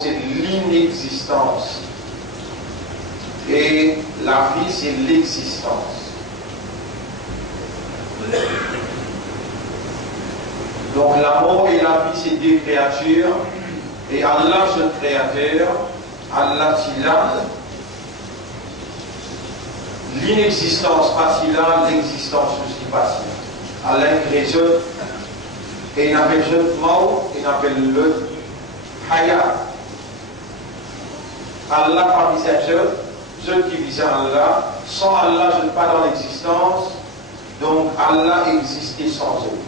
c'est l'inexistence. Et la vie, c'est l'existence. Donc la mort et la vie, c'est deux créatures. Et Allah, c'est le créateur. Allah, c'est là. L'inexistence passe là, l'existence aussi passe là. Allah crée ce, et il appelle ce mort, il appelle le hayat. Allah parmi ces ceux qui visent Allah, sans Allah, je ne suis pas dans l'existence, donc Allah existait sans eux.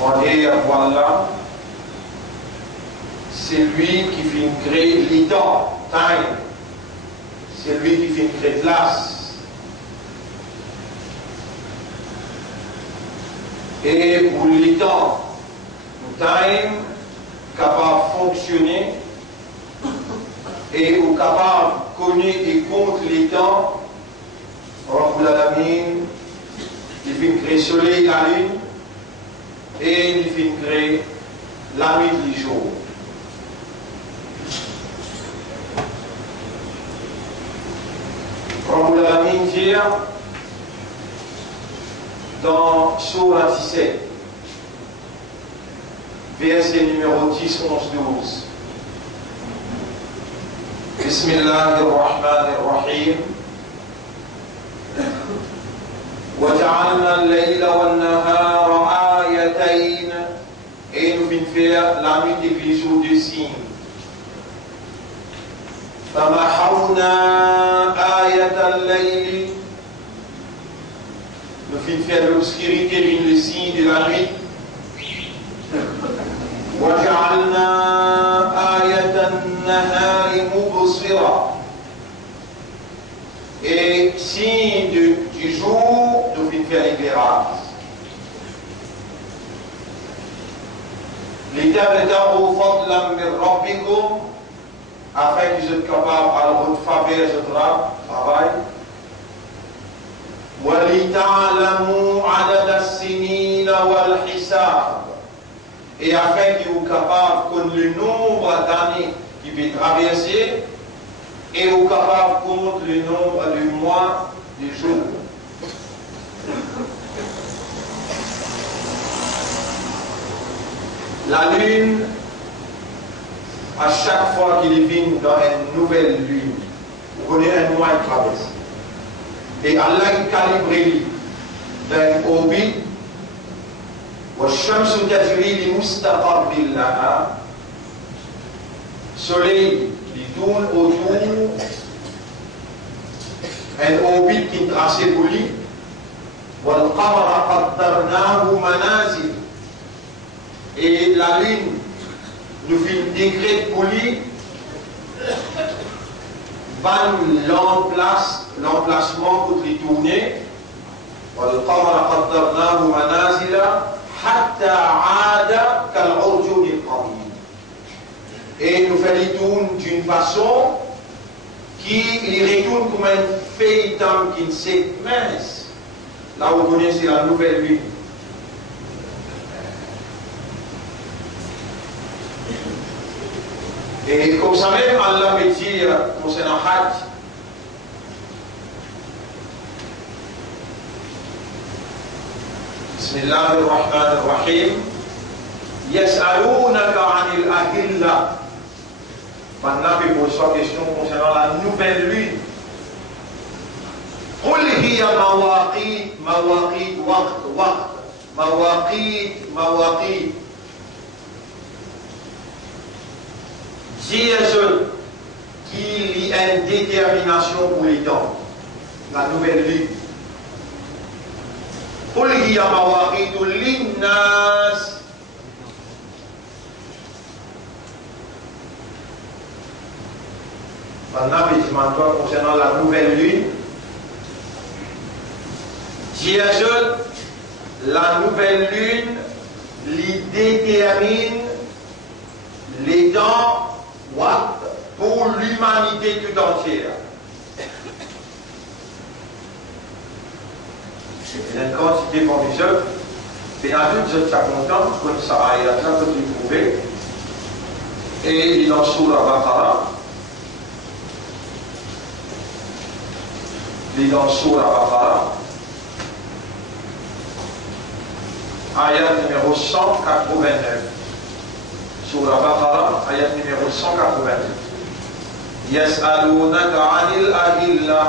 On dit, voilà, c'est lui qui fait créer les temps, time, c'est lui qui fait créer place. Et pour les temps, time, capable de fonctionner, et ou capable de connaître et contre les temps, Rabbul Alamin, il fait créer le soleil et la lune, et il fait créer la nuit et le jour. Rabbul Alamin dit dans Sourate 17, verset numéro 10, 11, 12. Bismillahirrahmanirrahim. وَجَعَلْنَا اللَّيْلَ وَالنَّهَارَ آيَتَيْنِ. Et nous venons faire la nuit et les jours de signes. فَمَحَوْنَا آيَةَ اللَّيْلِ. Nous venons faire l'obscurité le signe de la nuit. وَجَعَلْنَا آيَةَ النَّهَارِ مُبْصِرًا. Et signe du jour, nous venons faire l'éclairage. لِتَبْتَغُوا فَضْلًا مِنْ رَبِّكُمْ, afin que vous êtes capables à votre faveur de travail. وَلِتَعْلَمُوا عَدَدَ السِّنِينَ وَالْحِسَابَ, et afin que vous soyez capables de connaître le nombre d'années qui peut traverser, et vous soyez capables de connaître le nombre de mois, de jours. La lune, à chaque fois qu'il vient dans une nouvelle lune, vous connaissez un mois qui traverse. Et Allah calibre d'un orbite. والشمس تجري لمستقر لها. Soleil qui tourne autour un orbite qui est tracé pour lui. والقمر قدرناه منازل. Et la lune nous fait une décret pour lui l'emplacement pour y tourner. والقمر قدرناه منازل حتى عاد كالعرجون القديم. Et nous faisons tourner d'une façon qui retourne comme un feuilleton qui ne sait mince. Là où vous connaissez la nouvelle lune. Et comme ça même, Allah me dit concernant Hajj, Bismillahirrahmanirrahim. Yas'alunaka 'anil ahilla. Maintenant, il pose une question concernant la nouvelle lune. Qul hiya mawaqit, mawaqit, waqt, waqt, mawaqit, mawaqit. Dis à ceux qu'il y a une détermination pour les temps, la nouvelle lune. قل هي مواقيت للناس. Maintenant, concernant la nouvelle lune, dis à ceux, la nouvelle lune lui détermine les temps pour l'humanité tout entière. Il y a une quantité formidable Et adulte, je suis content, comme ça, il y a ça que tu trouves. Et il en sous la Baqara. Il en sous la Baqara. Ayat numéro 189. Sur la Baqara, ayat numéro 189. Yas'alunaka 'anil ahilla.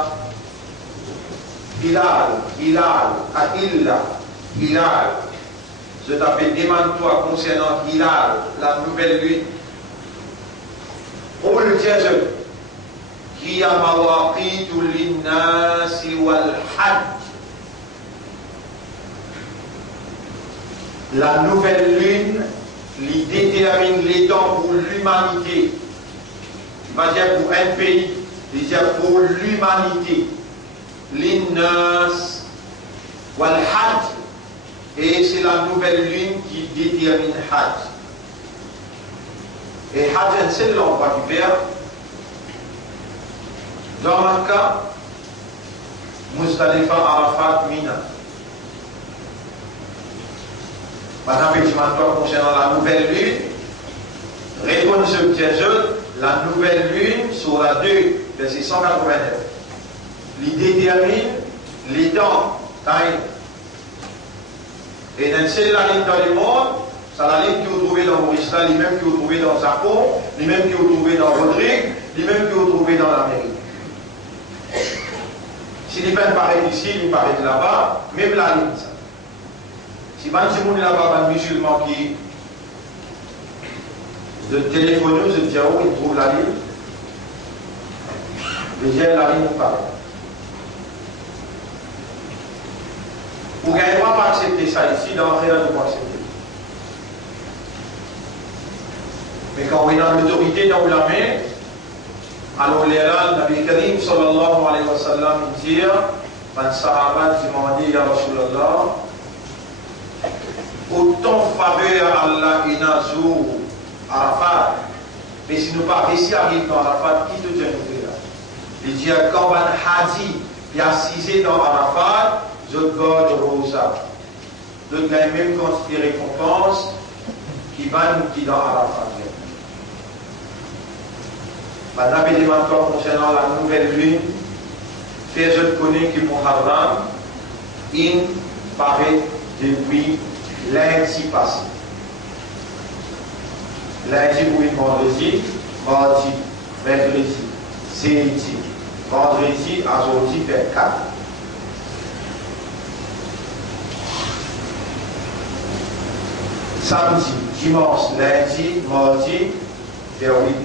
Hilal. Je t'appelle, demande-toi concernant Hilal, la nouvelle lune. Pour le dire, qui a mawaqitu linnasi wal hajj. La nouvelle lune, il détermine les temps pour l'humanité. Il va dire pour un pays, il va dire pour l'humanité. Linnas wal hajj. Et c'est la nouvelle lune qui détermine Hajj. Et Hajj, c'est l'endroit du verbe. Dans le cas, Muzdalifa, Arafat, Mina. Madame, effectivement, concernant la nouvelle lune, réponse au piège, la nouvelle lune, sur la 2, verset 189. Il détermine les temps, time. Et dans cette ligne dans le monde, c'est la ligne que vous trouvez dans Maurice, les mêmes que vous trouvez dans Japon, les mêmes que vous trouvez dans Rodrigue, les mêmes que vous trouvez dans l'Amérique. Si les peines paraissent ici, ils paraissent là-bas, même la ligne. Ça. Si man si moun là-bas, un musulman qui de téléphone, je dis où il trouve la ligne. Je dis la ligne paraît. Vous ne pouvez pas accepter ça ici, dans rien de pas accepter. Mais quand on est dans l'autorité dans la main, alors les rangs, Nabi Karim sallallahu alayhi wa sallam, il dit, man sahabat demandé ya Rasulallah, autant faveur Allah et Nazou Arafat, mais si nous pas réussi à arriver dans Arafat, qui te tient là? Il dit, quand un hadi est assisé dans Arafat, je garde Rosa. Je gagne même quand il récompense qui va nous dire dans Arafat. Madame et demande-toi concernant la nouvelle lune, fait je connais que Muharram, il paraît depuis lundi passé. Lundi, oui, vendredi, mardi, mercredi, jeudi, vendredi, aujourd'hui, 24. Samedi, dimanche, lundi, mardi, vers 8.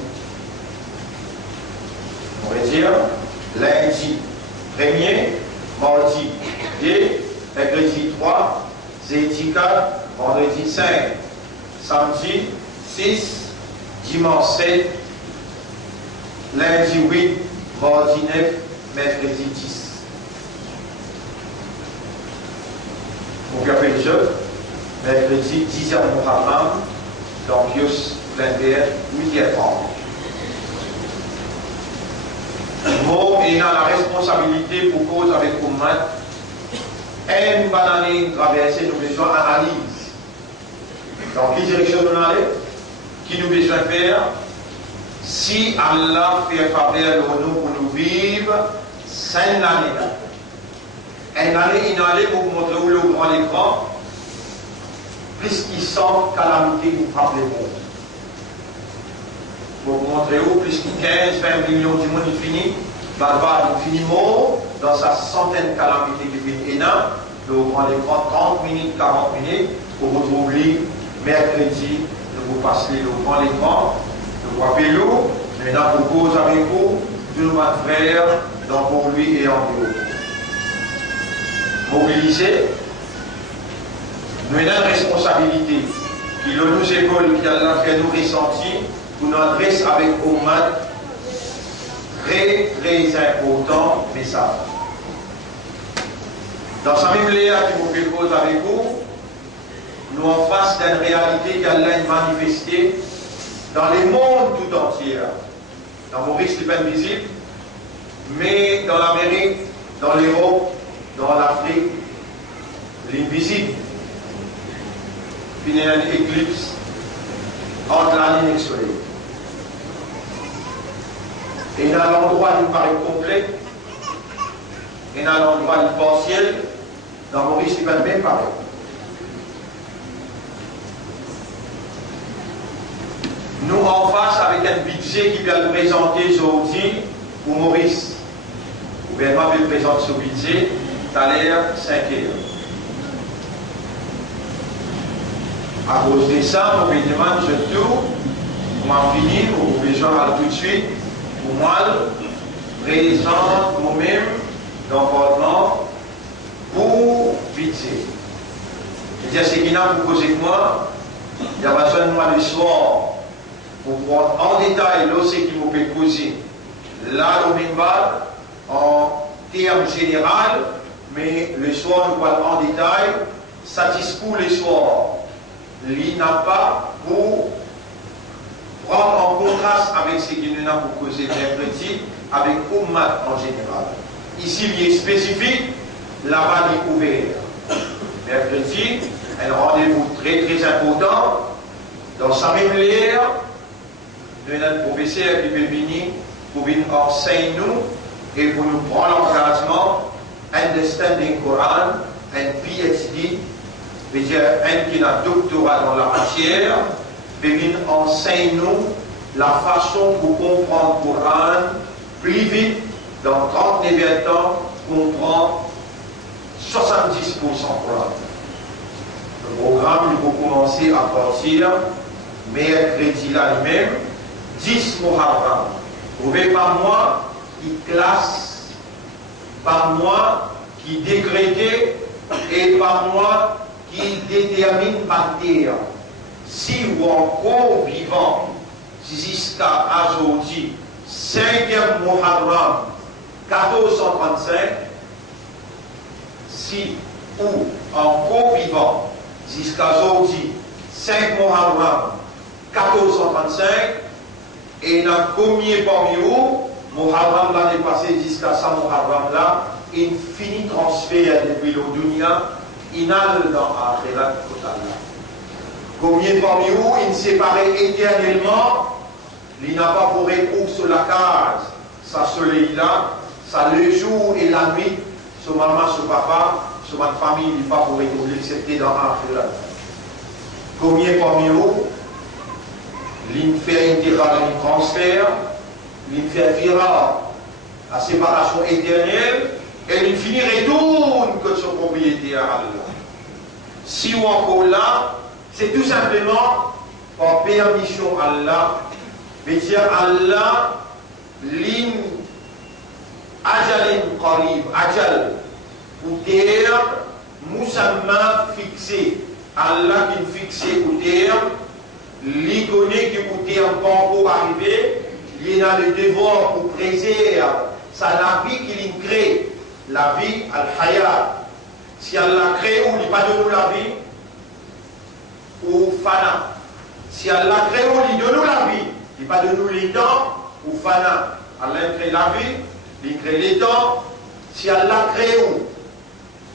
On va dire lundi 1er, mardi 2, mercredi 3, jeudi 4, vendredi 5, samedi 6, dimanche 7, lundi 8, mardi 9, mercredi 10. On peut appeler le jeu. Mercredi 10h Muharram, donc Yus 21, 8h30. Moi, il a la responsabilité pour cause avec Ummat. Une banane traversée, nous besoin d'analyse. Dans quelle direction nous allons? Qui nous besoin faire? Si Allah fait faveur de nous pour nous vivre, 5 années. Une année, il allait pour montrer où le grand écran. Plus qu'ils sentent calamité nous frappe les mondes. Pour vous montrer où, plus que 15-20 millions du monde, il finit, barbare, il finit mort, dans sa centaine de calamités qui finit énorme, le grand écran, 30 minutes, 40 minutes, pour vous trouver mercredi, nous vous passez le grand écran, le roi Pélo, maintenant pour cause avec vous, de nos frères, donc pour lui et en dehors. Mobiliser. Nous avons une responsabilité qui nous épaule, qui a fait nous ressentir, pour nous adresser avec Oman, très important message. Dans sa même léa qui vous fait cause avec vous, nous en face d'une réalité qu'Allah a manifestée dans le monde tout entier. Dans Maurice, ce n'est pas visible, mais dans l'Amérique, dans l'Europe, dans l'Afrique, l'invisible. puis il y a une éclipse entre la lune et le soleil. Et dans l'endroit du paraît complet, et dans l'endroit du partiel, dans Maurice, il va même pareil. Nous en face avec un budget qui vient le présenter aujourd'hui pour Maurice. Ou bien moi, je vais présenter ce budget, ça a l'air 5 heures. À cause de ça, on me demande je tout, pour m'en finir, ou les gens tout de suite, pour moi, présente moi-même l'environnement pour budget. C'est-à-dire, c'est qu'il a pour causer de moi, il y a besoin de moi le soir pour prendre en détail l'océ qui me fait causer. Là, le minimum, en termes généraux, mais le soir, nous parlons en détail, satisfait les soirs. Il n'a pas pour prendre en contraste avec ce qu'il nous a pour causer mercredi, avec Oummat en général. Ici, il est spécifique, là-bas, il est ouvert. Mercredi, un rendez-vous très très important. Dans sa même l'air, nous avons un professeur qui peut venir pour venir enseigner nous et pour nous prendre l'engagement, Understanding Quran, un PhD, c'est-à-dire un qui a un doctorat dans la matière, peut venir enseigner nous la façon pour comprendre le Coran plus vite, dans 30 et 20 ans, comprendre 70% Coran. Le programme, il faut commencer à partir mercredi là lui-même, 10 Muharram. Vous voyez par mois qui classe, par mois qui décrète et par mois qui détermine par terre. Si vous encore vivant jusqu'à aujourd'hui, 5e Muharram 1435, si ou encore vivant jusqu'à aujourd'hui, 5 Muharram 1435, et dans combien parmi vous, Muharram l'année passée jusqu'à 100 Muharram là, il finit transfert depuis le dunya, il a dans Akhirat total là. Combien parmi vous, il séparé éternellement, il n'a pas pour retrouver sur la case, sa soleil là, ça le jour et la nuit, sur maman, sur papa, sur ma famille, il n'est pas pour retrouver accepté dans Akhirat. Combien parmi vous, il fait intégral, il transfert, il fait virar, la séparation éternelle, et il finit retourne que son propriétaire à Allah. Si ou encore là, c'est tout simplement par permission Allah, mais dire Allah, l'in ajalin qarib, ajal, ou terme, moussamma fixé, Allah qui fixé au terme, l'iconé qui au terme pas encore arrivé, il a le devoir pour préserver sa la vie qu'il crée, la vie al-hayat. Si Allah crée ou il n'est pas de nous la vie, ou fana. Si Allah crée ou il donne nous la vie, il n'est pas de nous les temps, ou fana. Allah crée la vie, il crée les temps. Si Allah crée ou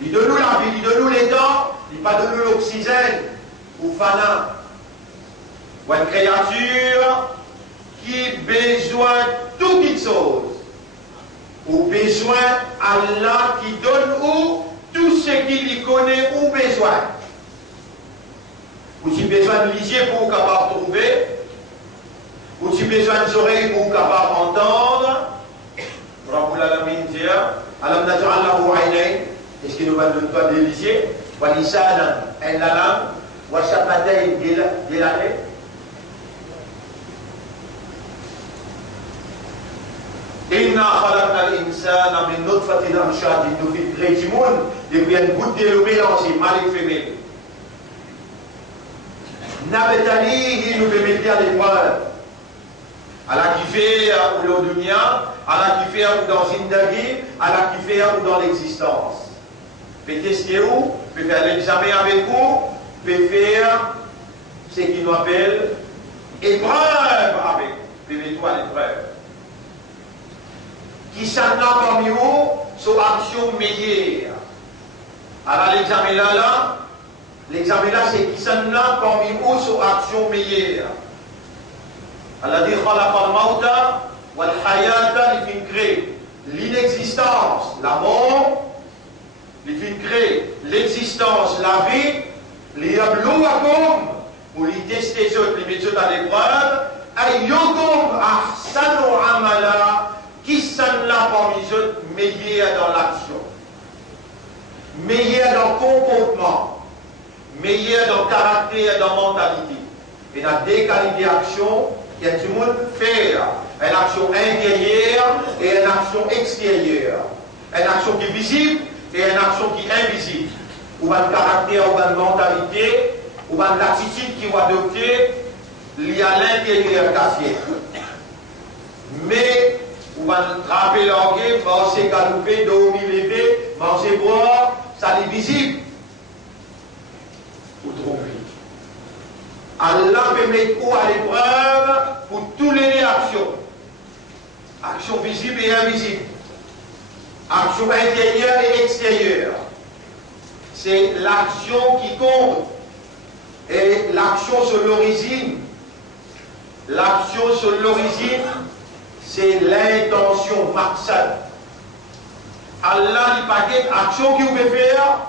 il donne nous la vie, il donne nous les temps, il n'est pas de nous l'oxygène, ou fana. Ou une créature qui a besoin de toutes choses. Ou besoin Allah qui donne ou tout ce qu'il y connaît ou besoin. Ou si besoin de lisier pour capable de trouver, ou si besoin d'oreilles pour capable d'entendre. Rabbul Alamin dit, Alam naj'al lahu aynayn, est-ce qu'il nous va donner pas des lisiers, wa lisanan, la langue, wa shafatayn, des lames. Inna khalaqna al-insana min nutfatin amshajin, nous fit créer du monde depuis une goutte de mélangé, mâle et femelle. Nabtalihi, nous le mettions à l'épreuve. À la qui fait ou dans le dunya, à la qui fait ou dans une dagui, à la qui fait ou dans l'existence. Peut tester où, peut faire l'examen avec vous, peut faire ce qu'il nous appelle épreuve avec, peut mettre à l'épreuve. Qui s'en a parmi vous, son action meilleure. Alors l'examen là, l'examen là, c'est qui s'en a parmi eux sur action meilleure. Allah dit khalaqa al-mauta wal hayata li fin créer l'inexistence, la mort, li fin créer l'existence, la vie, li yabluwakum, pour les tester, les mettre à l'épreuve, ayyukum ahsanu amala, qui s'en a parmi eux meilleur dans l'action, meilleur dans le comportement, meilleur dans le caractère, dans la mentalité. Il y a des qualités d'actions que tout le monde fait. Une action intérieure et une action extérieure. Une action qui est visible et une action qui est invisible. Ou un caractère, ou une mentalité, ou une attitude qui va adopter liée à l'intérieur café. Mais, ou va trapper l'orgueil, manger galoper, dormir, lever, manger, boire, ça est visible. Ou tromper. Allah peut mettre à l'épreuve pour toutes les réactions. Action visible et invisible. Action intérieure et extérieure. C'est l'action qui compte. Et l'action sur l'origine. L'action sur l'origine, c'est l'intention, maqsad. Allah n'y pas d'action qui vous peut faire.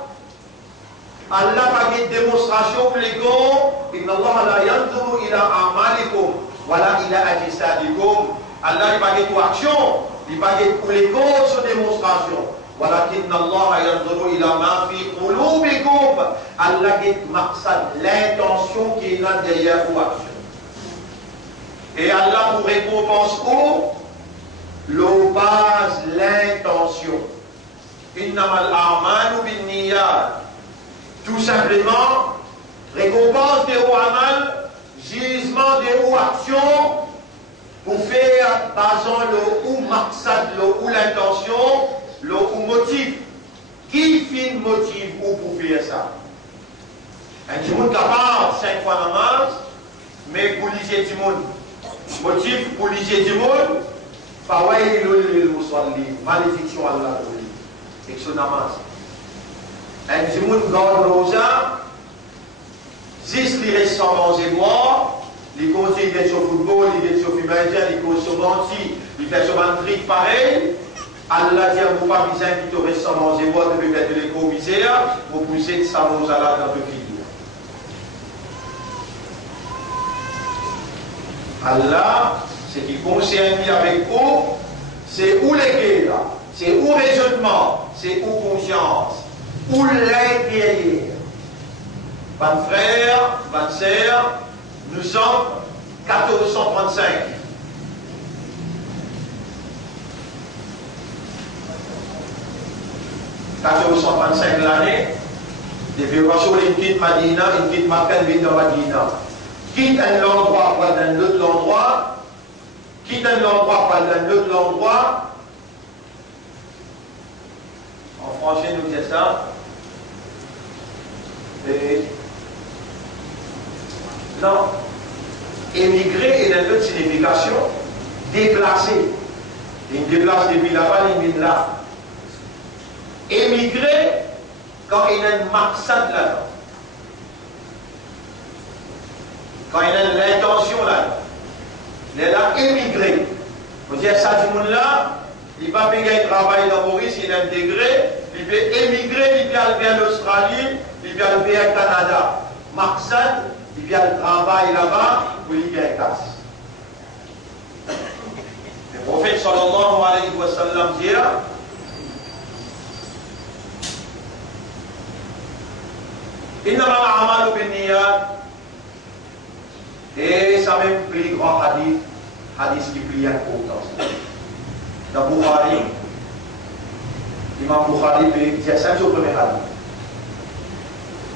Allah pas de démonstration pour les gars. Inna Allah la yanzuru ila amalikum wala ila ajsadikum. Allah n'y pas de action, il n'y a pas de les gars sur démonstration. Walakinna Allah yanzuru ila ma fi qulubikum. Allah a maqsad, l'intention qui est là derrière vos actions. Et Allah vous récompense où? L'eau base l'intention. Innamal a'malu bin niyyat. Tout simplement, récompense des hauts amal, gisement des hauts actions, pour faire, basant le ou maqsad, le ou l'intention, le ou motif. Qui fait le motif ou pour faire ça? Un monde capable 5 fois namaz, mais pour liser du monde. Motif pour liser du monde, pas ouais, malédiction à Allah, et que ce namaz. Un monde garde rosa, 10 les restent sans manger boire, les conseils d'être sur football, les d'être sur humanitaire, les causes sur menti, les fait sur un truc pareil. Allah dit à vous pas besoin qui te reste sans manger boire, de faire de l'éco-misère, vous poussez de sa rosa là dans le figure. Allah, ce qui concerne avec vous, c'est où les guerres, c'est où raisonnement, c'est où conscience. Où l'intérieur. Bonne frère, bonne sœur, nous sommes 1435. L'année, depuis Rasoul, une quitte Madina, une quitte Makkah, une quitte Madina. Quitte un endroit, pas d'un autre endroit. Quitte un endroit, pas d'un autre endroit. En français, nous disons ça. Et non, émigrer est une autre signification, déplacer. Il déplace depuis là-bas, il vient là. Émigrer, quand il y a une maqsad là-dedans. Quand il y a l'intention là-dedans. Il est là, émigrer. Vous dites ça du monde là, il va payer un travail dans Maurice, il est intégré, il peut émigrer, il peut aller vers l'Australie, il peut aller vers le Canada. Maqsad, il peut aller travailler là-bas, pour il vient casse. Le prophète sallallahu alayhi wa sallam dit Innama al-a'malu bin-niyyat. Et ça même plus grand hadith, hadith qui plus important. Dans Bukhari, Imam Bukhari peut dire ça sur le premier hadith.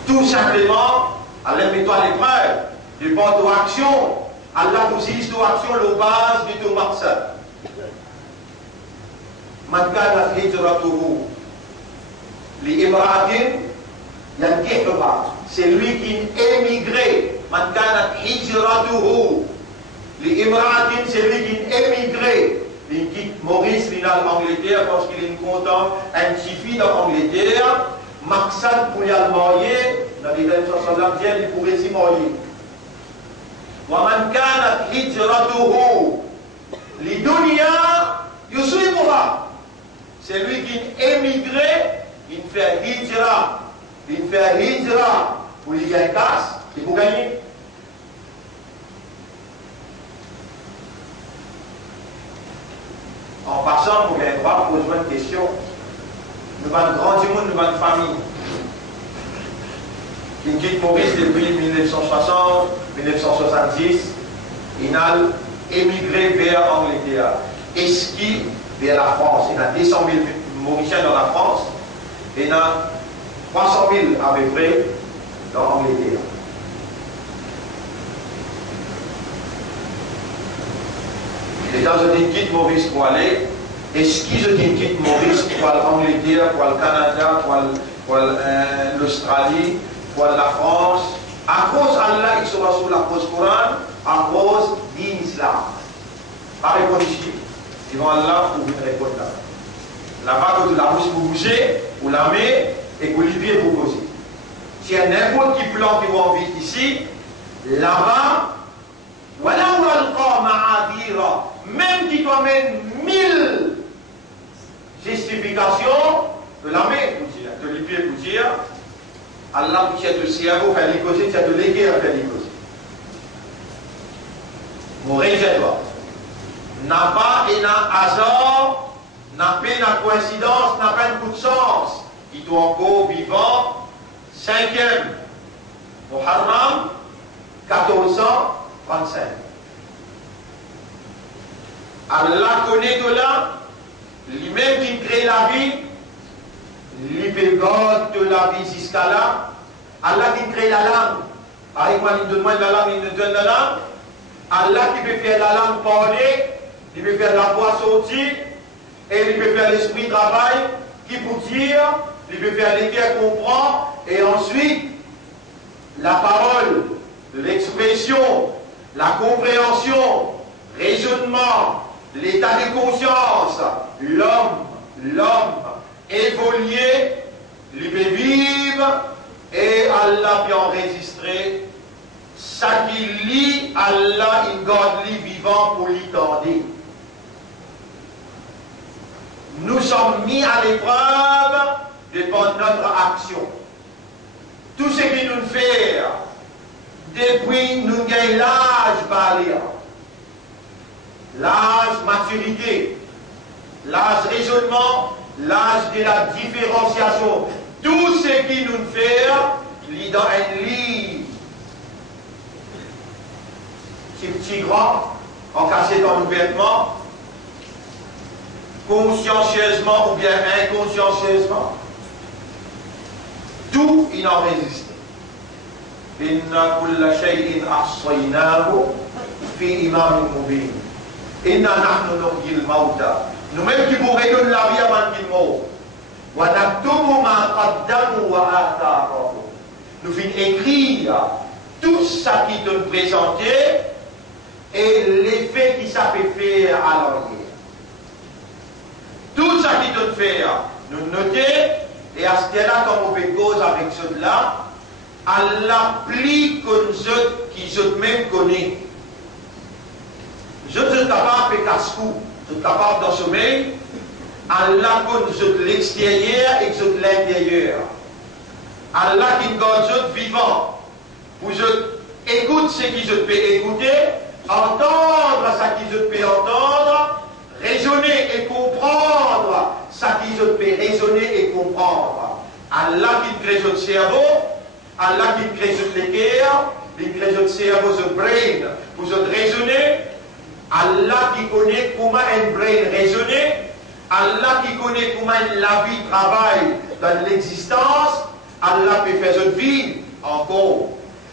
Tout simplement, Allah met toi à l'épreuve, dépend de ton action. Allah vous dit ton action, la base de ton maqsad. Man kana hijratuhu li imra'atin yankihuha. C'est lui qui est émigré. Man kana hijratuhu li imra'atin, c'est lui qui est émigré. Il quitte Maurice, il a l'Angleterre parce qu'il est content, un petit fille dans l'Angleterre. Maqsad pour y aller marier, Nabi sallam dit, il pourrait s'y mourir. وَمَنْ كَانَتْ هِجْرَتُهُ لِدُنْيَا يُصِيبُهَا. C'est lui qui émigrait, il fait hijra. Il fait hijra pour lui gagner casse, et pour gagner. En passant, pour gagner droit, pour poser une question. Nous avons grand monde, nous avons une famille. Il quitte Maurice depuis 1960, 1970. Il a émigré vers l'Angleterre. Esqui vers la France. Il y a 200 000 Mauriciens dans la France. Et il y a 300 000 à peu près dans l'Angleterre. Et quand je quitte Maurice pour aller, est-ce que je quitte Maurice pour l'Angleterre, pour le Canada, pour l'Australie, pour la France, à cause d'Allah, il sera sur la cause Coran, à cause de l'islam. Pas répondre ici. Ils vont Allah pour une réponse là. Là-bas, quand tu la bouche pour bouger, ou la met, et que l'olivier pour poser. S'il y a n'importe qui plan qui vont vivre ici, là-bas, voilà où même qui doit mettre 1000 justifications, de la met pour dire, de l'olivier pour dire, Allah qui a de cerveau fait l'écosé, qui a de l'éguer à faire l'écosé. Mourir, j'ai toi. N'a pas et n'a hasard, n'a pas une coïncidence, n'a pas une coup de sens. Il doit encore vivant, 5e, Muharram, 1435. Allah connaît de là, lui-même qui crée la vie, l'hypergode de la vie jusqu'à là. Allah qui crée la langue. Avec moi, il demande la langue, il nous donne la langue. Allah qui peut faire la langue parler, il peut faire la voix sortir, et il peut faire l'esprit travail, qui pour dire, il peut faire les cœurs comprendre, et ensuite, la parole, l'expression, la compréhension, raisonnement, l'état de conscience, l'homme, évoluer, il peut vivre, et Allah peut enregistrer ça qui lit, Allah, il garde lui vivant pour lui garder. Nous sommes mis à l'épreuve devant notre action. Tout ce qui nous fait, depuis nous gagnons l'âge barrière, l'âge maturité, l'âge raisonnement, l'âge de la différenciation, tout ce qui nous fait, lit dans un livre. Petit grand, encaissé dans le vêtement, consciencieusement ou bien inconsciencieusement, tout il en résiste. Inna kulla shay'in ahsaynahu fi imamin mubin. Inna nahnu nuhyil mauta. Nous-mêmes qui vous redonnons la vie avant qu'il meure. Wa naktubu ma qaddamu wa atharahum. Nous finissons écrire tout ça qui te présentait et l'effet qui ça peut faire à l'arrière. Tout ça qui te fait, nous noter, et à ce là quand on fait cause avec ceux-là, Allah plie comme ceux qui se même connaissent. Je suis capable de casse-cou, je suis capable d'en sommeil, Allah connaît ceux de l'extérieur et ceux de l'intérieur. Allah qui garde ceux vivants, pour ceux écoute ce qui se peut écouter, entendre ce qui se peut entendre, raisonner et comprendre ce qui se peut raisonner et comprendre. Allah qui crée notre cerveau, Allah qui crée notre cœur, il crée notre cerveau, notre brain, pour se raisonner. Allah qui connaît comment un brain raisonner, Allah qui connaît comment la vie travaille dans l'existence, Allah peut faire notre vie encore.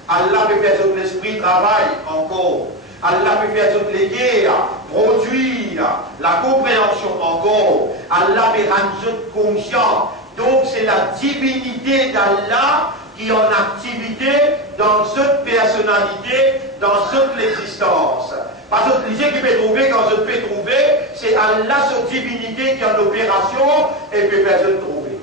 Allah peut faire notre esprit travail encore. Allah peut faire toutes les guerres, produire la compréhension encore. Allah peut rendre conscient. Donc c'est la divinité d'Allah qui est en activité dans cette personnalité, dans cette existence. Parce que l'idée qui peut trouver, quand je peux trouver, c'est Allah, cette divinité qui est en opération et peut faire se trouver.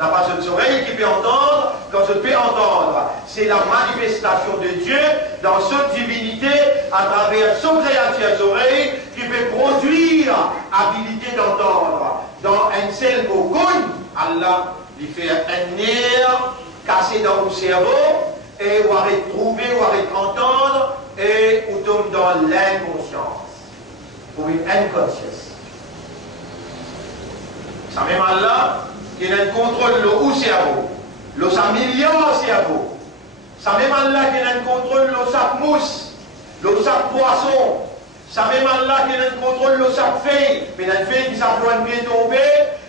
n'a pas cette oreille qui peut entendre, quand je peux entendre. C'est la manifestation de Dieu dans cette divinité à travers son créateur oreille qui peut produire habilité d'entendre. Dans un seul mot, Allah lui fait un nerf cassé dans le cerveau et on arrête trouver, on arrête entendre et on tombe dans l'inconscience ou une inconscience. Ça même Allah, il a un contrôle le cerveau, le sa million cerveau. Ça même Allah qui a un contrôle le sac mousse, le sac poisson. Ça même Allah qui a un contrôle le sac feuille, mais la feuille qui s'apprend bien tomber,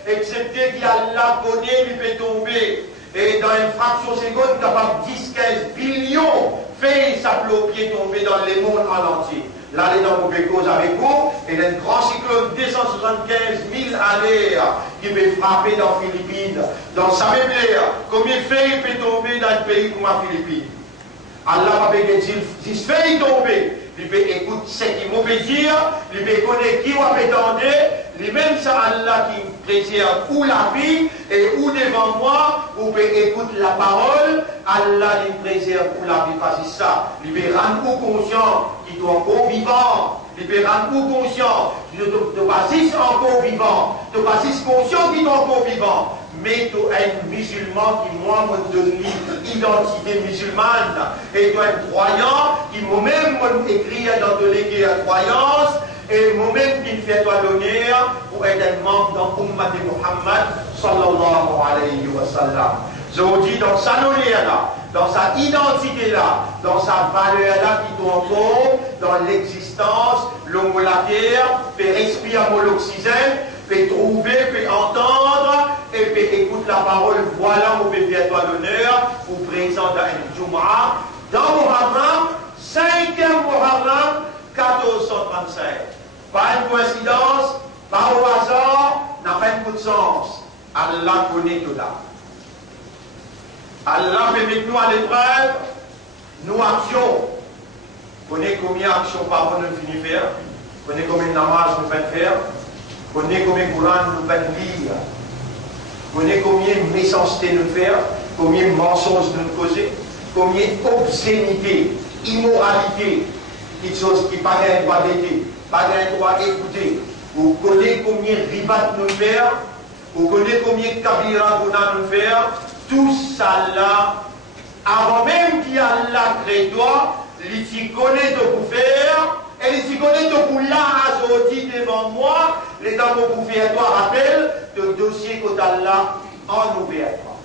excepté qu'Allah connaît, lui peut tomber. Et dans une fraction seconde, capable 10-15 billions feuilles s'appelent au pied tomber dans les mondes en entier. Là, les dents vous cause avec vous, et il y a un grand cyclone de 275 000 années qui peut frapper dans les Philippines. Dans sa même l'air, combien de feuilles peut tomber dans un pays comme la Philippines? Allah va payer 10 feuilles tomber. Il peut écouter ce qu'il mauvais dire, il peut connaître qui va prétendre, lui-même c'est Allah qui préserve ou la vie et ou devant moi, ou peut écouter la parole, Allah lui préserve ou la vie, parce que ça, il peut rendre conscient qu'il doit encore vivant, il peut rendre conscient de passer encore vivant, de passer conscient qu'il doit encore vivant. Mais tu es un musulman qui, moi, me donne l'identité musulmane. Et tu es un croyant qui, moi-même, écrit dans de l'écrire croyance. Et moi-même, qui me fait toi l'honneur pour être un membre dans l'Umma de Muhammad, sallallahu alayhi wa sallam. Je vous dis, dans sa honneur-là, dans sa identité-là, dans sa valeur-là qui doit encore dans l'existence, l'homme la terre, fait respirer l'oxygène, fait trouver, fait entendre, et fait écouter la parole. Voilà, on peut faire toi l'honneur, vous présente à une Jumu'ah, dans Muharram, 5e Muharram, 1435. Pas une coïncidence, pas au hasard, n'a pas un coup de sens. Allah connaît tout là. Allah fait mettre nous à l'épreuve, nous actions. Connaît combien d'actions par jour nous finissons faire, connaît combien de namaz nous faisons faire, connaît combien de Coran nous faisons lire, connaît combien de méchanceté nous faire, combien de mensonges nous causer, combien d'obscénité, immoralité, des choses qui pas un droit d'été, pas un droit d'écouter. Vous connaissez combien de ribat nous faire, vous connaissez combien de kabira nous faire. Tout ça là, avant même qu'il y a la crédoi, il s'y connaît de vous faire, et il s'y connaît de vous là, aujourd'hui devant moi, les dames vous faire toi rappel de dossier que Allah en ouverture.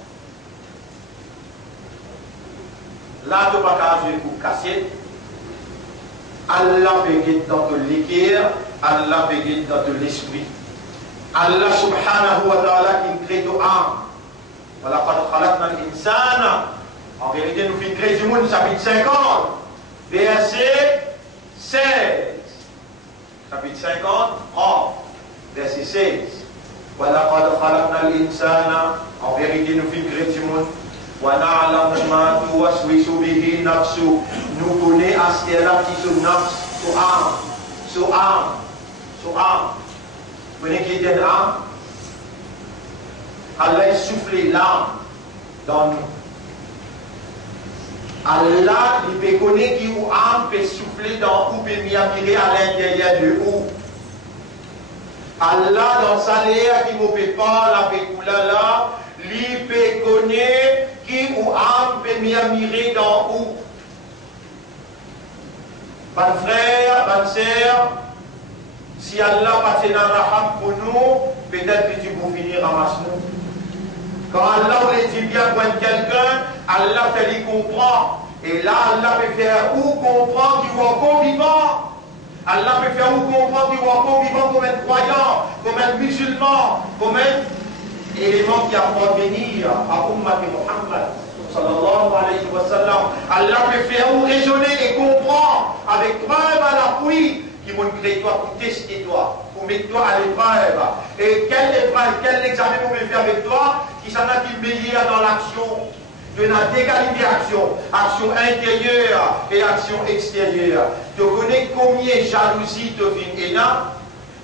Là, tu vas pas vous casser. Allah béguet dans de l'équerre, Allah béguet dans de l'esprit. Allah subhanahu wa ta'ala qui crée de âme. Voilà, en vérité, nous finissons du monde, chapitre 50, verset 16. Chapitre 50, verset 16. Voilà, en vérité, nous finissons du monde. Nous connaissons Astera qui se nafs, sur âme. Vous connaissez qui était l'âme? Allah a soufflé l'âme dans nous. Allah, il peut connaître qui ou âme peut souffler dans ou peut m'y attirer à l'intérieur de où. Allah, dans sa l'air qui ne peut pas avec vous là, il peut connaître qui ou âme peut m'y admirer dans où. Ban frère, ban sœur, si Allah passe dans la raham pour nous, peut-être que tu peux finir ramasse nous. Quand Allah voulait dire bien pour quelqu'un, Allah te lui comprend. Et là, Allah peut faire ou comprendre qu'il est encore vivant. Allah peut faire ou comprendre qu'il est encore vivant comme un croyant, comme un musulman, comme un élément qui a pour venir à Ummat Muhammad. Sallallahu alayhi wa sallam. Allah peut faire ou raisonner et comprendre avec preuve à l'appui qui vont créer toi pour tester toi, pour mettre toi à l'épreuve. Et quelle épreuve, quel examen on peut faire avec toi qui s'en a qui meilleur dans l'action, de la d'égalité action, action intérieure et action extérieure. Tu connais combien jalousie devine énorme,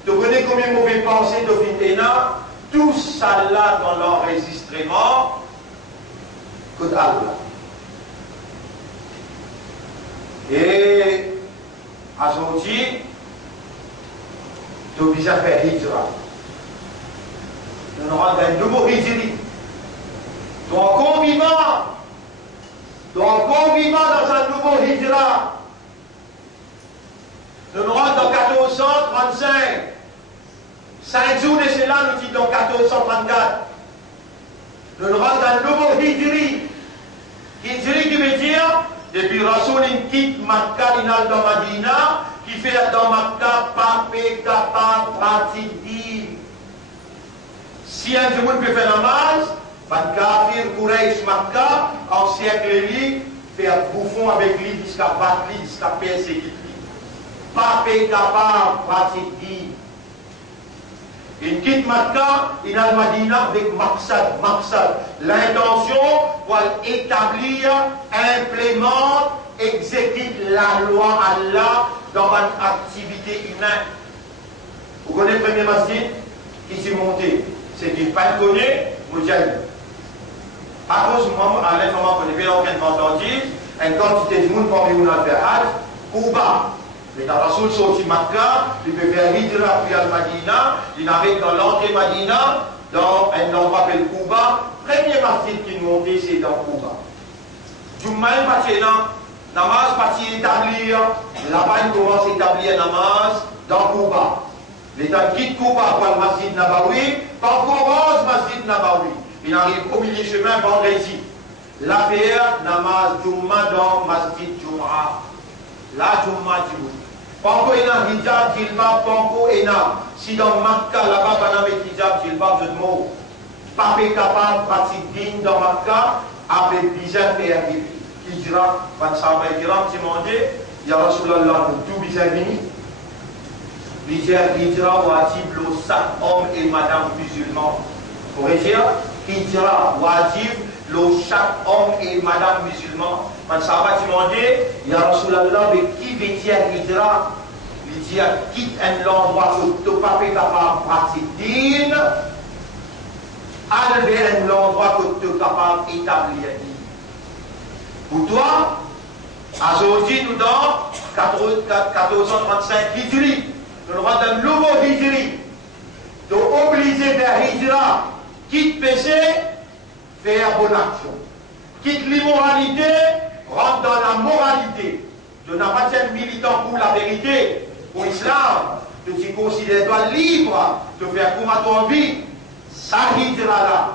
tu connais combien mauvais pensée devine énorme, tout ça là dans l'enregistrement, que Allah. Et aujourd'hui, tu as fait hijra. Nous rentrons dans un nouveau hijri. Donc, convivant dans un nouveau hijra. Nous rentrons dans 1435. 5 jours de cela, nous disons dans 1434. Nous rentrons dans un nouveau hijri. Hijri qui veut dire, depuis Rasoul quitte Makkah, il est dans Madina, qui fait dans Makkah, papé, capable, pratique. Si un monde peut faire namaz, Ban Kafir, Quraysh, Makkah, en siècle lui, faire bouffon avec lui, jusqu'à battre lui, jusqu'à persécuter lui. Papé, capable, pratique. Il quitte Makkah, il a Madina avec Maqsad. L'intention pour établir, implémente, exécute la loi Allah dans une activité humaine. Vous connaissez le premier masjid qui s'est monté? C'est qu'il ne connaît Moudjahid. À cause de moi, à l'aide moment qu'on ne fait aucune vendredi, une quantité de monde parmi nous dans le Hajj, Kouba. Mais quand Rasoul sortit Makkah, il peut faire Hijra puis al-Madina, il arrive dans l'entrée Madina, dans un endroit appelé Kouba. Premier masjid qui nous monte, c'est dans Kouba. Jummaï parti dans namaz, parti établir, là-bas il commence à établir namaz dans Kouba. L'État quitte Kouba pour le masjid Nabawi, pas commence masjid Nabawi. Il arrive au milieu chemin vendredi. L'affaire namaz Jumma dans masjid Jum'a. La Jumma Jumma. Panko ena hijab, jilbab, panko ena. Si dans Makkah, là-bas, on a mis hijab, jilbab, jeu de mots. Pas capable, pratique digne dans Makkah, avec bizarre faire hijra, pas de sahabat hijra, qui demandé, ya Rasulallah, tout bizarre vini. Bizarre hijra, wajib, le sac homme et madame musulman. Pour dire, hijra, wajib, le chaque homme et madame musulman. Quand ça va demander, ya Rasulallah, mais qui veut dire hijra? Il dit, quitte un endroit où tu n'es pas capable de pratiquer, aller vers un endroit où tu es capable d'établir. Pour toi, aujourd'hui, nous dans 1435 hijri, nous avons un nouveau hijri. Tu es obligé de hijra, quitte péché, faire bonne action. Quitte l'immoralité, rentre dans la moralité. Je n'ai pas été militant pour la vérité, pour l'islam. Je te considère toi libre de faire comme à ton envie. Ça hijra là.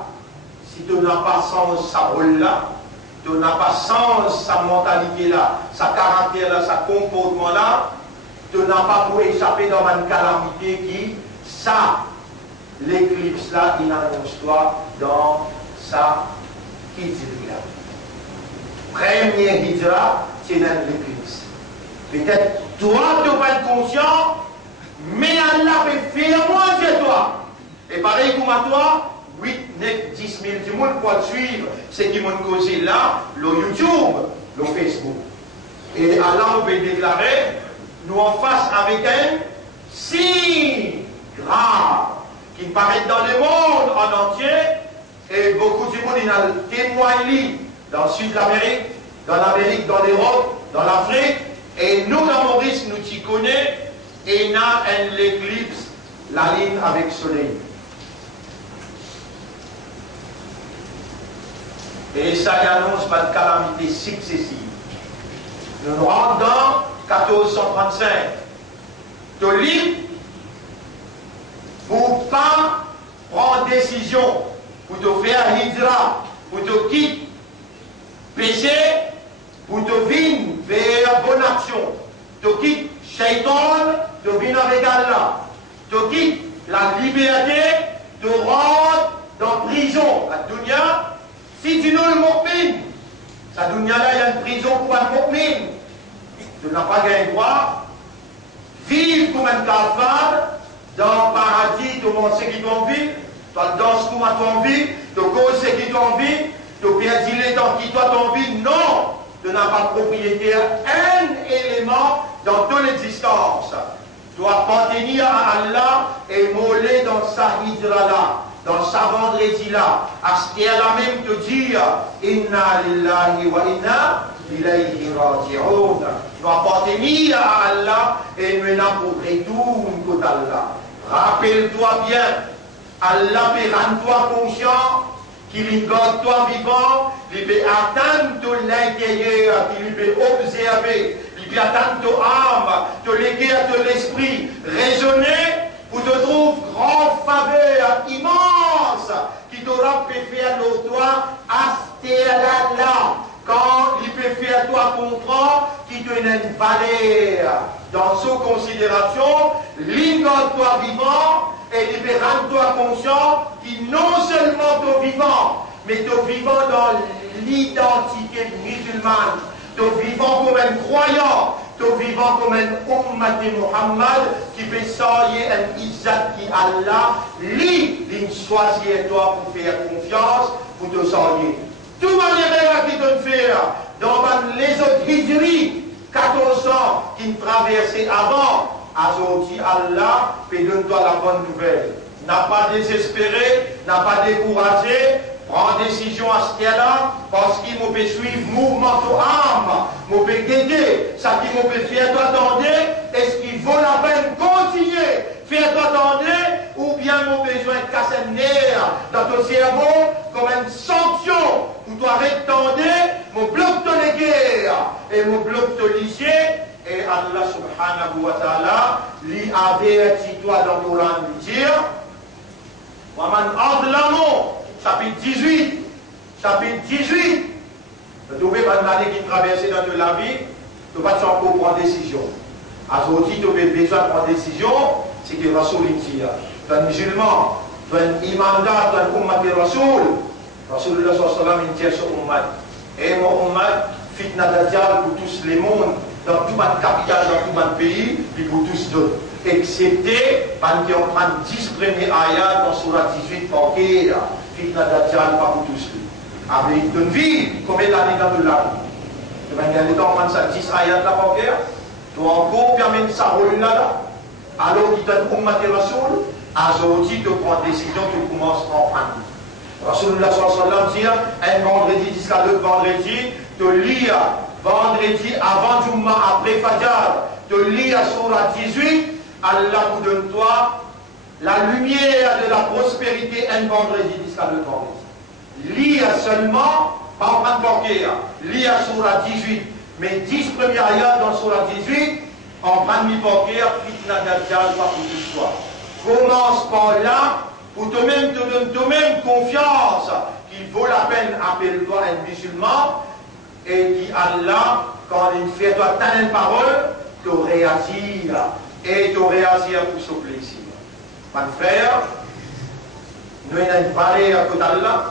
Si tu n'as pas sens sa rôle là, tu n'as pas sens sa mentalité là, sa caractère là, sa comportement là, tu n'as pas pour échapper dans une calamité qui, ça, l'éclipse là, il annonce toi dans sa hijra. Premier hijra, c'est dans l'éclipse. Peut-être toi, tu vas être conscient, mais Allah peut faire moins que toi. Et pareil comme à toi, 8, 9, 10 000 du monde pour suivre ce qui m'ont causé là, le YouTube, le Facebook. Et Allah peut déclarer, nous en face avec un signe grave qui paraît dans le monde en entier, et beaucoup du monde il a témoigné dans le sud de l'Amérique, dans l'Amérique, dans l'Europe, dans l'Afrique, et nous dans Maurice, nous t'y connaissons, et n'a un l'éclipse, la ligne avec le soleil. Et ça annonce pas de calamité successive. Nous rentrons dans 1435. Tu libre pour ne pas prendre décision, pour te faire hijra, pour te quitter péché, pour te venir vers bonne action. Tu quittes shaitan, tu viens avec Allah. Tu quittes la liberté, tu rentres dans la prison. La dunya, si tu n'as le mu'min, sa dunya là, il y a une prison pour un mu'min. Tu n'as pas gagné droit. Vivre comme un kafar, dans le paradis, tu manges ce qui t'envie, tu danses comme à ton envie, tu causes ce qui t'envie, tu perds les temps qui toi t'envie. Non! Tu n'as pas propriétaire un élément dans ton existence. Tu dois appartenir à Allah et moller dans sa hijra là, dans sa vendredi là, à ce qu'elle a même te dire, Inna lillahi wa inna ilayhi raji'un. Nous appartenons à Allah et nous n'avons pour retour à Allah. Rappelle-toi bien, Allah peut rendre-toi conscient qu'il garde toi vivant, il peut atteindre ton l'intérieur, il peut observer, il peut atteindre ton âme, ton l'équerre, ton l'esprit, raisonner pour te trouver grand faveur immense qui t'aura fait faire de toi à ce là quand il peut faire toi comprendre qu'il te donne une valeur dans sa considération, il garde toi vivant. Et il peut rendre toi conscient qu'il non seulement t'es vivant, mais t'es vivant dans l'identité musulmane, t'es vivant comme un croyant, t'es vivant comme un ummat de Muhammad qui peut saluer un izzat qui Allah, lui, il choisit toi pour faire confiance, pour te saluer. Tout manière qui te fait, dans les autres hijri, 14 ans qui traversaient avant, aujourd'hui, Allah peut donner toi la bonne nouvelle. N'a pas désespéré, n'a pas découragé, prends décision à ce qu'elle-là, parce qu'il peut suivre le mouvement de âme, il peut guider, ça qui peut faire toi attendre, est-ce qu'il vaut la peine continuer, faire toi attendre, ou bien mon besoin de casser le nerf dans ton cerveau, comme une sanction, pour toi répondre, mon bloc de guerre, et mon bloc de lycée. Et Allah subhanahu wa ta'ala lui avertit toi dans le Coran de dire Waman Adlamo, chapitre 18. Chapitre 18. Vous trouvez une année qui traverse dans la vie, tu vas encore prendre décision. Aujourd'hui, tu as besoin de prendre décision, c'est que Rasoul dit tu es un musulman, tu es un imanda, tu es un ummat de Rasoul. Rasulullah sallallahu alayhi wa sallam dit sur ummat. Et mon ummat, fitna dajjal pour tous les mondes. Dans tout le capital, dans tout le pays, puis pour tous d'autres. Excepté, quand on prend 10 premiers ayats dans Surah 18, pour qu'il fitna dajjal, pas pour tous. Avec une vie, combien d'années dans la vie? Tu vas gagner dans ça 10 ayats là, pour qu'il tu as encore permis ça roule là. Alors qu'il t'a dit, ummat Rasoul, aujourd'hui, tu prends décision, tu commences à prendre. Rasulullah sallallahu alayhi wa sallam dit, un vendredi jusqu'à l'autre vendredi, tu lis vendredi avant Jumma, après Fajr, te lis à Surah 18, Allah vous donne toi la lumière de la prospérité un vendredi jusqu'à l'autre vendredi. Lis seulement, pas en train de porter, lis à Surah 18, mais 10 premiers ayats dans Surah 18, en train de porter, fitna dajjal, pas pour l'histoire. Commence par là, pour toi-même te donner toi-même confiance qu'il vaut la peine appeler-toi un musulman. Et dit Allah, quand il fait toi tant une parole, tu réagis et tu réagis pour ce plaisir. Mon frère, nous avons une valeur à côté d'Allah,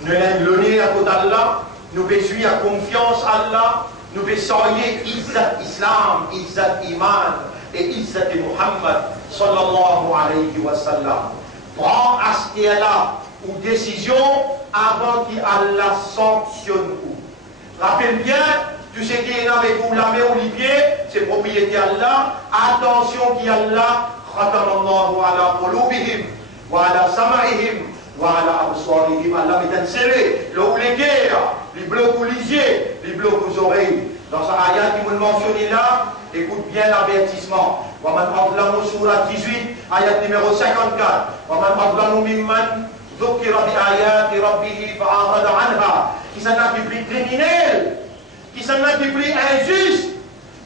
nous avons une l'honneur à côté d'Allah, nous pouvons à confiance à Allah, nous pouvons soigner Izzat Islam, Izzat Iman et Izzat Muhammad sallallahu alayhi wa sallam. Prends à ce qui est là, ou décision avant qu'Allah sanctionne vous. Rappelle bien, tu sais qui est là avec vous, la main ou les pieds, c'est propriété Allah. Attention qu'Allah, khatamallahu ala qulubihim, wa ala sama'ihim, wa ala absarihim. Allah met un scellé, là où les guerres, les blocs aux lisiers, les blocs aux oreilles. Dans sa ayat qui vous le mentionnez là, écoute bien l'avertissement. Wa man adlamu surah 18, ayat numéro 54. Wa man adlamu mimman ذكر بآيات ربه فأعرض عنها, qui s'en a plus criminel, qui s'en a plus injuste,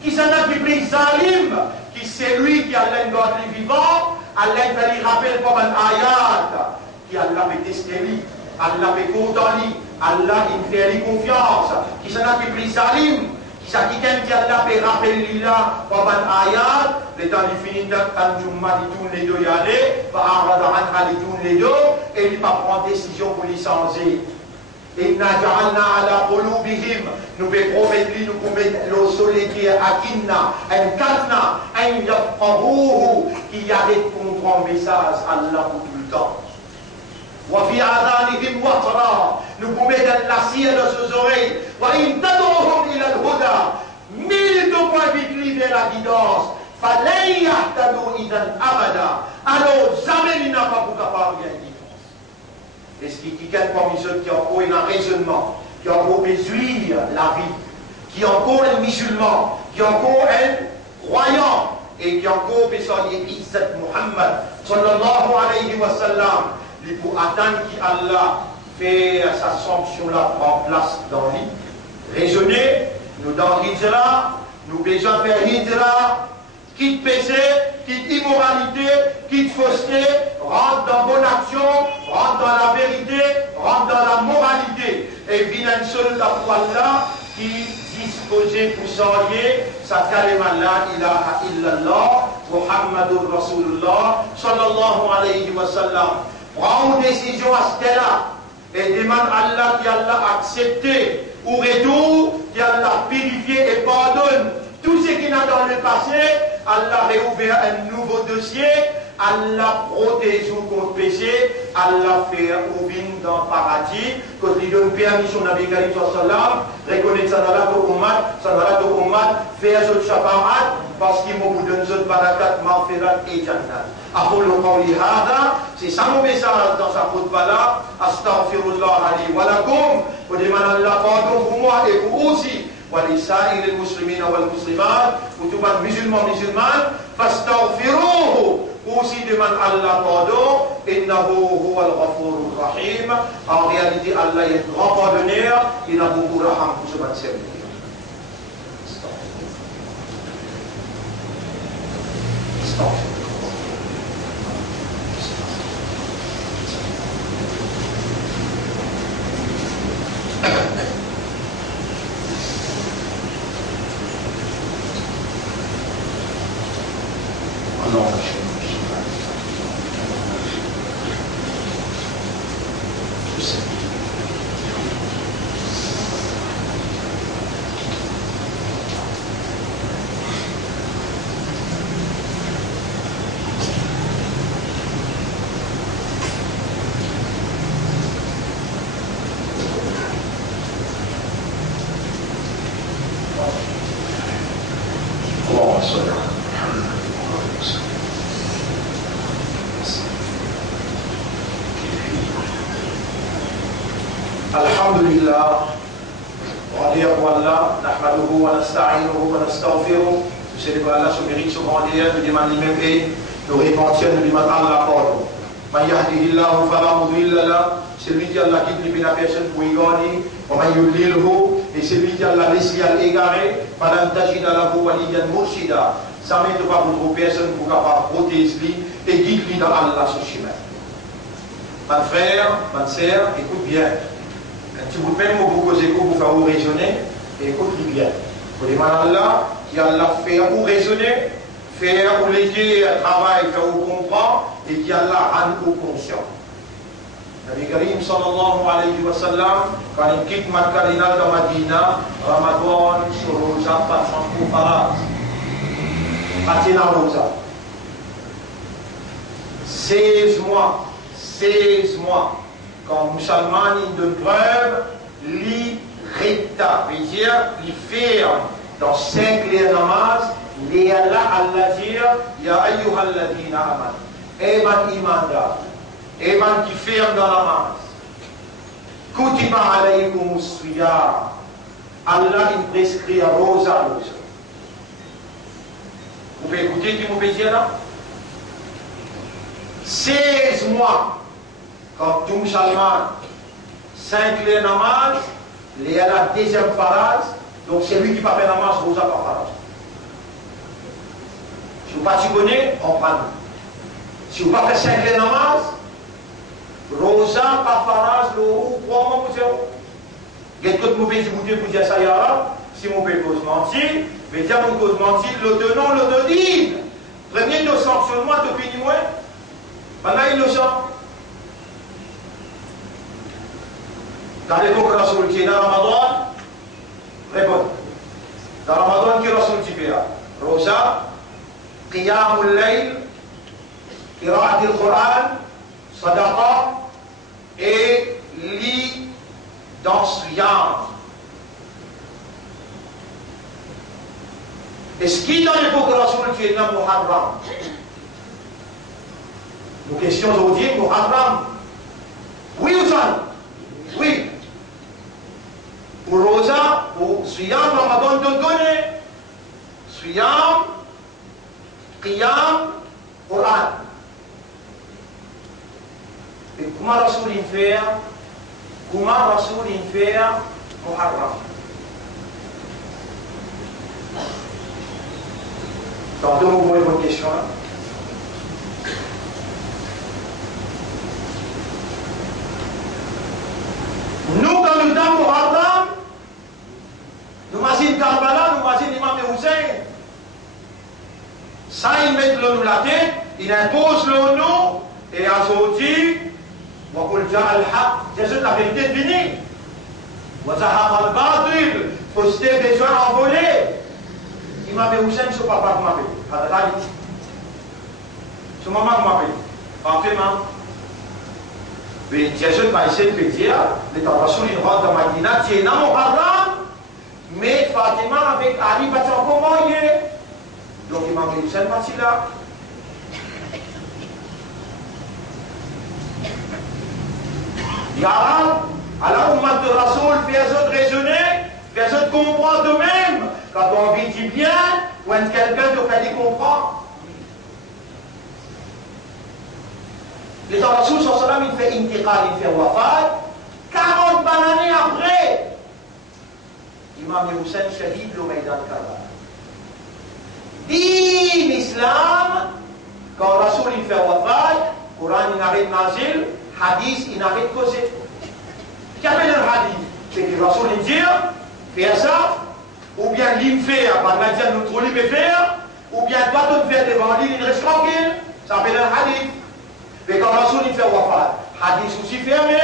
qui s'en a plus zalim, qui c'est lui qui a l'engorge les vivants, Allah va lui rappeler comme un ayat, qui Allah peut tester lui, Allah peut content lui, Allah il fait lui confiance, qui s'en a plus zalim, qui s'en quelqu'un qui Allah peut rappeler lui là comme un ayat, les temps il finit quand Jumma il tourne les deux y aller, il tourne les deux, et il va prendre décision pour les changer. Inna ja'alna ala qulubihim, nous pouvons promettre lui, nous pouvons mettre le soleil qui est akinna, un katna, un yafqahuhu, qui arrête de comprendre un message Allah pour tout le temps. Wa fi adhanihim watra, nous pouvons mettre la cire dans ses oreilles. Wa in tad'uhum ila al-huda, mille de points vite vers la guidance. فَلَنْ يَهْتَدُوا إِذًا أَبَدًا. Alors, jamais il n'a pas pour capable de dire. Et ce qui est parmi ceux qui ont encore un raisonnement, qui ont encore besoin la vie, qui ont encore un musulman, qui ont encore un croyant, et qui ont encore besoin d'Izzat Muhammad, sallallahu alayhi wa sallam, pour attendre qu'Allah fait sa sanction là en place dans lui. Raisonner, nous dans Hijra, nous besoin faire Hijra, quitte péché, quitte immoralité, quitte fausseté, rentre dans bonne action, rentre dans la vérité, rentre dans la moralité. Et vient un seul la foi là qui disposait pour s'enlier sa kalima la ilaha illallah, Muhammadur Rasulullah, sallallahu alayhi wa sallam. Prends une décision à ce là et demande à Allah qui a accepté ou retour, qui a purifié et pardonne tout ce qui n'a dans le passé. Allah a ouvert un nouveau dossier, Allah protège contre le péché, Allah fait ouvrir dans le paradis, quand il donne permission à Nabi Karim sallam, reconnaître Sanalat au Ummat, faire ce shafaat, parce qu'il m'a donné ce barakat, maghfirat et jannat. أقول قولي هذا c'est ça mon message dans sa khutbah là. Astaghfirullah li wa lakum, wa demande Allah pardon pour moi et pour vous aussi. ولسائر المسلمين والمسلمات وتبان musulmans musulmanes فاستغفروه aussi demande Allah pardon إنه هو الغفور الرحيم. En réalité Allah est grand pardonneur, il a beaucoup de raham pour ce ban serviteur. Alhamdulillah, on dit à Allah, nahmaduhu wa nasta'inuhu wa nastaghfiruh. Nous célébrons Allah son mérite, son grandeur, nous demandons lui-même et nous répandons, nous demandons Allah pardon. Man yahdihillahu fala mudilla lahu, celui qui Allah quitte la personne pour y gagner, wa man yudlilhu, et celui qui Allah laisse égaré, falan tajida lahu waliyan murshida. Ça ne met pas pour personne pour capable protéger et guider dans Allah son chemin. Mon frère, ma sœur, écoute bien. Un petit bout de même pour causer pour faire vous raisonner, et écoute-lui bien. Pour demander à Allah, qui a faire vous raisonner, faire vous léguer un travail, faire vous comprendre, et qui a rendre vous conscient. Nabi Karim sallallahu alayhi wa sallam, quand il quitte Makkah dans Madina, Ramadan, sur Rosa, pas de Faraz. Fatina Rosa. 16 mois. 16 mois. Quand musulman il donne preuve, l'irrita, veut dire, il ferme dans 5 les namaz, les Allah dire, ya ayyuhalladina aman. Eman imanda, Eman qui ferme dans la namaz. Kutiba alaykum siyam. Allah il prescrit à rosa. Vous pouvez écouter qui vous peut dire là? 16 mois. Quand tout musulman, 5 les namaz, il y a la deuxième phrase, donc c'est lui qui va faire namaz, rosa par phrase. Si vous ne pas connaissez, on prend. Si vous ne pas faire 5 les namaz, rosa par phrase, le ou 3 mois pour zéro. Qu'est-ce que vous pouvez dire ça, Yara? Si vous pouvez cause mentir, mais dire vous cause mentir, l'autonom, l'autodine. Premier de sanctionnement, d'opinion, maintenant innocent. Dans les cours Rasoul qui est dans Ramadan, réponds. Dans Ramadan, qui est Rasoul qui fait Rosa, Qiyamul Layl, Qira'at al-Quran, Sadaqa et lit dans Siyam. Est-ce qu'il dans l'époque de Rasoul qui est un Muharram? Nos questions aujourd'hui, Muharram. Oui ou non? Oui. Pour Rosa, pour Siyam, Ramadan de donner. Siyam, Qiyam, Quran. Et comment Rasoul il fait? Comment Rasoul il fait Muharram? Donc, vous voyez votre question là. Nous, quand nous sommes Muharram, nous imaginons Karbala, nous imaginons Imam Hussein. Ça, ils mettent le nous la tête, ils imposent le nous, et aujourd'hui, Jésus, la vérité finie. Fausseté, besoin envolé. Imam Hussein, ce papa vous m'appelle. Ce maman vous m'appelle. Parfaitement. Mais Jésus va essayer de dire, les Rasoul, il rentre dans Madina, tu es dans Muharram, mais Fatima avec Ali va t'en commander. Donc Imam Hussein va t'y là. Yara, à la Ummat de Rasoul, personne raisonner, personne comprend de même. Quand on vit du bien, ou quelqu'un te fait comprendre. Le Rasoul sallam il fait intiqal, il fait wafat. 40 années après, Imam Hussein shahid le Maïdan Karbala. Din l'islam, quand Rasoul il fait wafat, Coran il arrête nazil, hadith il arrête causer. Qu'appelle un hadith? C'est que Rasoul il dit, fais ça, ou bien l'im fait, par la nous trop libre faire, ou bien toi tu fais devant lui, il reste tranquille. Ça s'appelle un hadith. Mais quand Rasoul il fait wafat, hadith aussi fermé,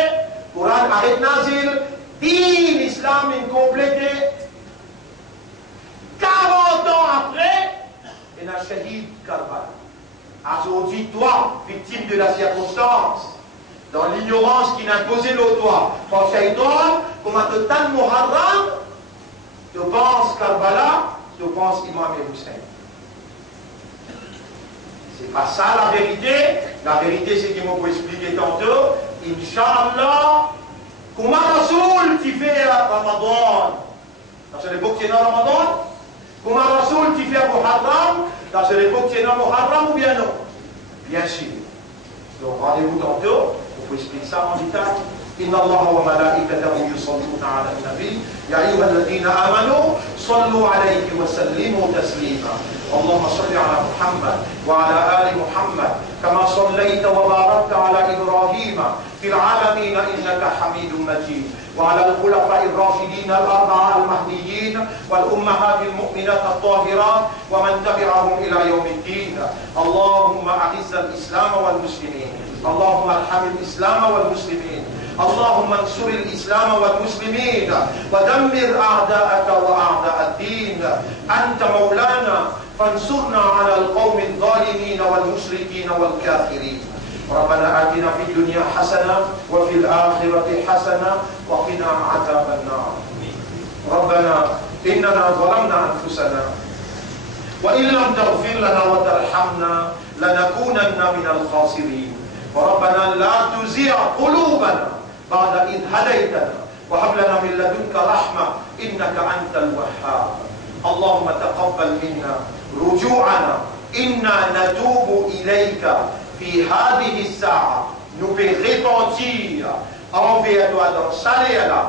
Coran arrête nazil, dit l'islam incomplété. 40 ans après, il a shahid Karbala. Aujourd'hui, toi, victime de la circonstance, dans l'ignorance qui n'a posé le toit, pour Shaitan, comme à te tan Muharram, tu penses Karbala, tu penses Imam Hussein. C'est pas ça la vérité. La vérité, c'est qu'il m'a expliqué tantôt. Inch'Allah, comment Rasoul tu fais Ramadan? Dans l'époque, tu es dans Ramadan? Comment Rasoul tu fais Muharram? Dans l'époque, tu es dans Muharram ou bien non? Bien sûr. Donc, rendez-vous tantôt. On peut expliquer ça en détail. إن الله وملائكته يصلون على النبي يا أيها الذين آمنوا صلوا عليه وسلموا تسليما اللهم صل على محمد وعلى آل محمد كما صليت وباركت على إبراهيم في العالمين إنك حميد مجيد وعلى الخلفاء الراشدين الأربعة المهديين والأمهات المؤمنات الطاهرات ومن تبعهم إلى يوم الدين اللهم أعز الإسلام والمسلمين اللهم ارحم الإسلام والمسلمين اللهم انصر الإسلام والمسلمين ودمر أعداءك وأعداء الدين أنت مولانا فانصرنا على القوم الظالمين والمشركين والكافرين ربنا آتنا في الدنيا حسنة وفي الآخرة حسنة وقنا عذاب النار ربنا إننا ظلمنا أنفسنا وإن لم تغفر لنا وترحمنا لنكونن من الخاسرين وربنا لا تزغ قلوبنا بعد إذ هديتنا وهب لنا من لدنك رحمة إنك أنت الوهاب اللهم تقبل منا رجوعنا إنا نتوب إليك في هذه الساعة nous pouvons repentir envers toi dans Saléala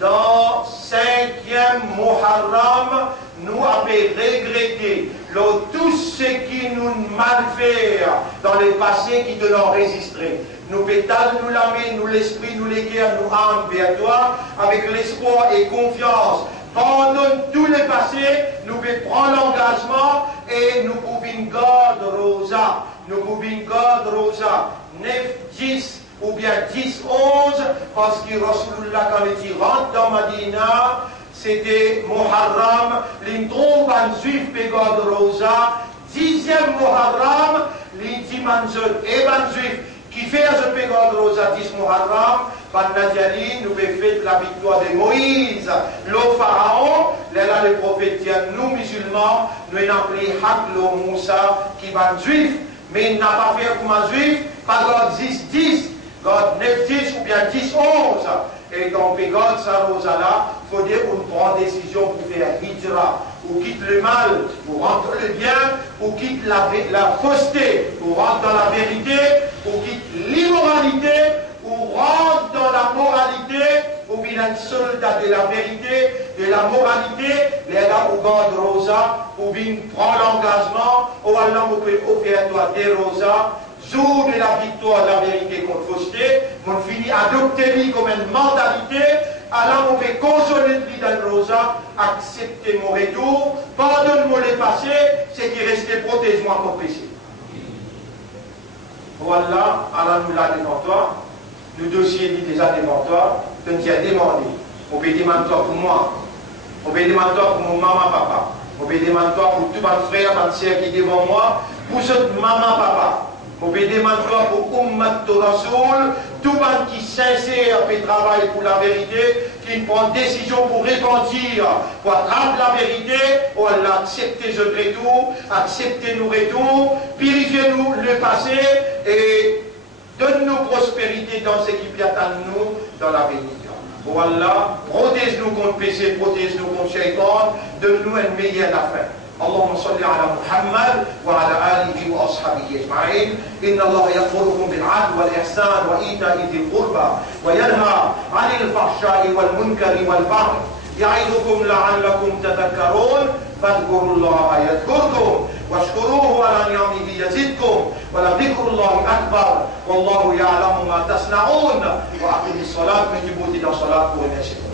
dans 5e Muharram nous avons regretté tout ce qui nous mal fait dans le passé qui te l'ont enregistré. Nous pétales, nous l'âme, nous l'esprit, nous les cœurs, nous âmes vers toi, avec l'espoir et confiance. Pendant tout le passé, nous pouvons prendre l'engagement et nous pouvons garder Rosa. Nous pouvons garder Rosa 9, 10 ou bien 10, 11, parce que Rasulullah, quand il rentre dans Madina, c'était Muharram, l'intron ban juif pegod Rosa, 10e Muharram, l'intimanzol et ban juif qui fait ce pegod Rosa 10 Muharram, Panadiani, nous pouvons faire la victoire de Moïse, le pharaon, là les prophètes, nous musulmans, nous avons pris Haklo Moussa qui va juif, mais il n'a pas fait comme un juif, pas God 10, God 9-10 ou bien 10-11. Et donc, God, ça nous a là, il faut dire qu'on prend décision pour faire hijra, ou quitte le mal, ou rentre le bien, ou quitte la fausseté, ou rentre dans la vérité, ou quitte l'immoralité, ou rentre dans la moralité, ou bien un soldat de la vérité, de la moralité, les gars ou God Rosa, ou bien prend l'engagement, ou Allah vous peut offrir toi des rosas, jour de la victoire de la vérité contre fausseté, on finit adopter comme une mentalité, alors on fait consoler lui dans rosa, accepter mon retour, pardonne-moi les passés, c'est qui restait, protège-moi contre péché. Voilà, Allah nous l'a devant toi, le dossier dit déjà devant toi, tu nous as demandé, on peut demander toi pour moi, on peut demander toi pour mon maman, papa, on peut demander toi pour tout mon frère, ma soeur qui est devant moi, pour ce maman, papa. Vous pouvez demander pour Ummat Rasoul, tout le monde qui sincère et travaille pour la vérité, qui prend décision pour repentir, pour attraper la vérité, ou Allah accepter ce retour, accepter nos retours, purifiez-nous le passé et donne-nous prospérité dans ce qui attend nous dans l'avenir. Oh Allah, protège-nous contre péché, protège-nous contre shaitan, donne-nous une meilleure affaire. اللهم صل على محمد وعلى آله وأصحابه أجمعين إن الله يأمركم بالعدل والإحسان وإيتاء ذي القربى وينهى عن الفحشاء والمنكر والبغي يعظكم لعلكم تذكرون فاذكروا الله يذكركم واشكروه على نعمه يزدكم ولذكر الله أكبر والله يعلم ما تصنعون وأقم الصلاة من جبوت الصلاة والنشر